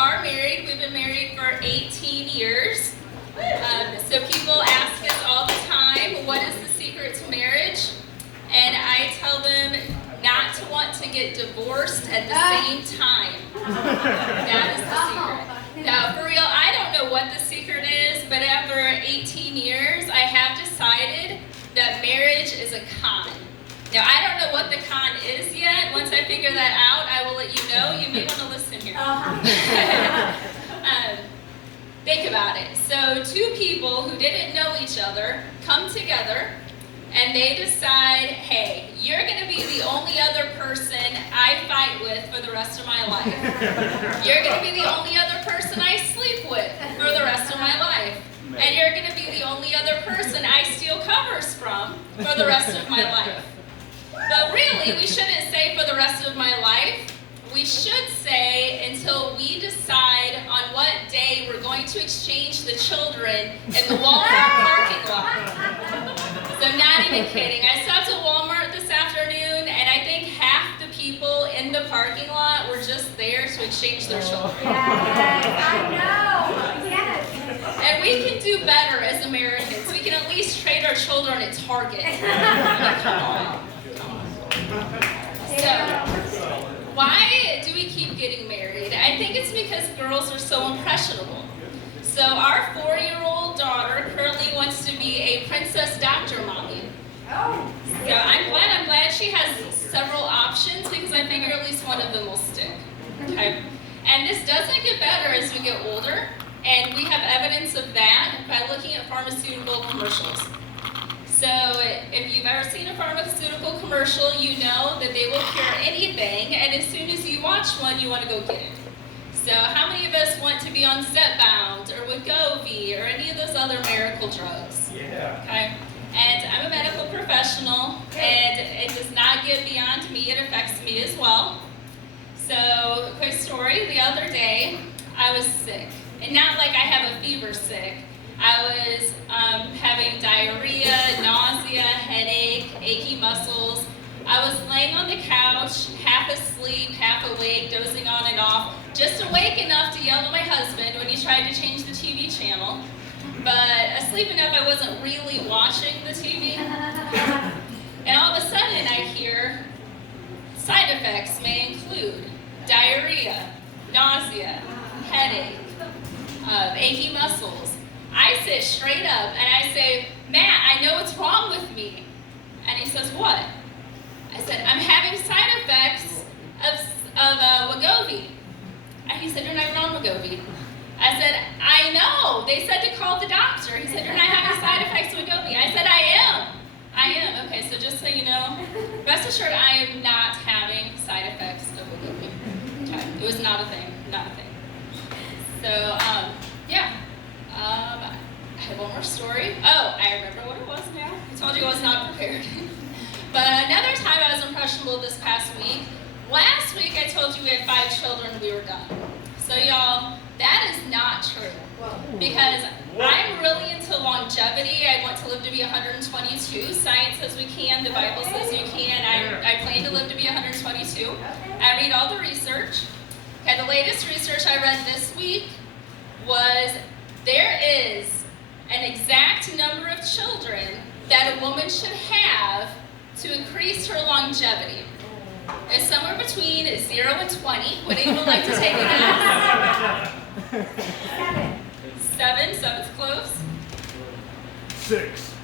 are married. We've been married for 18 years. So people ask us all the time, what is the secret to marriage? And I tell them not to want to get divorced at the same time. That is the secret. Now, for real, I don't know what the secret is, but after 18 years, I have decided that marriage is a con. Now, I don't know what the con is yet. Once I figure that out, I will let you know. You may want to listen here. Think about it. So, two people who didn't know each other come together, and they decide, hey, you're going to be the only other person I fight with for the rest of my life. You're going to be the only other person I sleep with for the rest of my life. And you're going to be the only other person I steal covers from for the rest of my life. But really, we shouldn't say for the rest of my life. We should say until we decide on what day we're going to exchange the children in the Walmart parking lot. So I'm not even kidding. I stopped at Walmart this afternoon, and I think half the people in the parking lot were just there to exchange their children. Yes, I know. Yes. And we can do better as Americans. We can at least trade our children at Target. Come on. So, why do we keep getting married? I think it's because girls are so impressionable. So our 4-year-old daughter currently wants to be a princess doctor mommy. Oh. So I'm glad she has several options because I figure at least one of them will stick. Okay. And this doesn't get better as we get older, and we have evidence of that by looking at pharmaceutical commercials. So if you've ever seen a pharmaceutical commercial, you know that they will cure anything, and as soon as you watch one, you want to go get it. So how many of us want to be on Zepbound or Wegovy or any of those other miracle drugs? Yeah. Okay. And I'm a medical professional, and it does not get beyond me, it affects me as well. So, quick story, the other day, I was sick. And not like I have a fever sick. I was having diarrhea, nausea, headache, achy muscles. I was laying on the couch, half asleep, half awake, dozing on and off, just awake enough to yell at my husband when he tried to change the TV channel, but asleep enough I wasn't really watching the TV. And all of a sudden I hear side effects may include diarrhea, nausea, headache, achy muscles. I sit straight up and I say, Matt, I know what's wrong with me. And he says, what? I said, I'm having side effects of Wegovy. And he said, you're not even on Wegovy. I said, I know. They said to call the doctor. He said, you're not having side effects of Wegovy. I said, I am. Okay, so just so you know, rest assured I am not having side effects of Wegovy. Okay, it was not a thing, not a thing. So, yeah. I have one more story. Oh, I remember what it was now. I told you I was not prepared. But another time I was impressionable this past week. Last week I told you we had 5 children and we were done. So y'all, that is not true. Because I'm really into longevity. I want to live to be 122. Science says we can. The Bible says you can. I plan to live to be 122. I read all the research. Okay, the latest research I read this week was there is an exact number of children that a woman should have to increase her longevity. It's somewhere between 0 and 20. Would anyone like to take a guess? 7. 7's close. 6.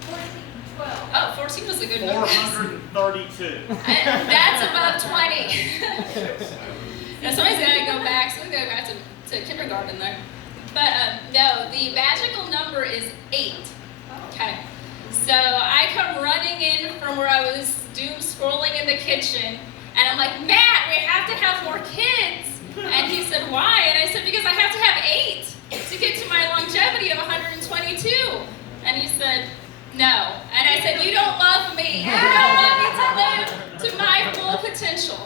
12. Oh, 14 was a good number. 432. That's above 20. Now somebody's got to go back. Somebody's got to go back to kindergarten there. But no, the magical number is 8. Okay. So I come running in from where I was doom scrolling in the kitchen, and I'm like, Matt, we have to have more kids. And he said, why? And I said, because I have to have 8 to get to my longevity of 122. And he said, no. And I said, you don't love me. You don't want me to live to my full potential.